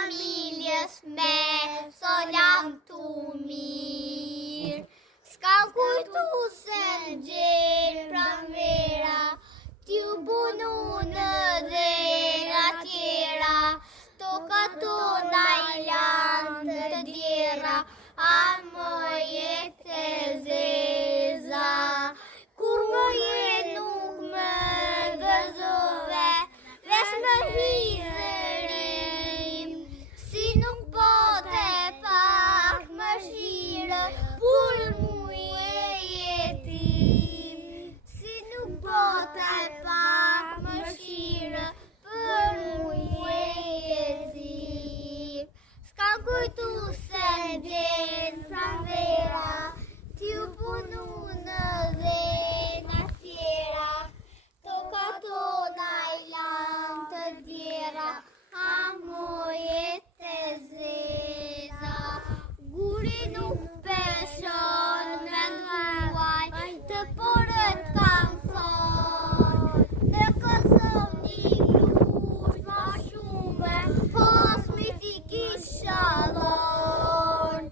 familjes me solam tu mirë. S'kam kujtu se gjerë pranvera, t'ju bunu në dhe nga tjera, toka tona I lanë të djera, a më jetë e zeza. Kur më jetë nuk më gëzove, vesh më hidhërim, si nuk pote pak më shirë, për mu jetim. Si nuk pote pak më shirë, për mu jetim. S'ka kujtu se gjenë pranvera, t'ju punu në dhe nga tjera, toka tona I lanë të djera, a mo jetë e zeza. Guri nuk peshon me nuaj, të porët kam thonë, në Kosovë një grush ma shume, hosmit I kisha dhonë.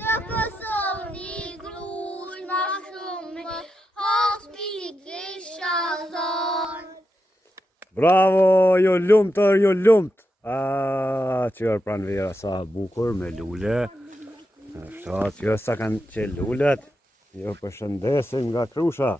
Në Kosovë një grush ma shume, hosmit I kisha dhonë. Bravo, ju lumtër, ju lumt. Qërë pranvera sa bukur me lule. Ashtu, jo sa kanë që lulet, jo përshëndesim nga Krusha.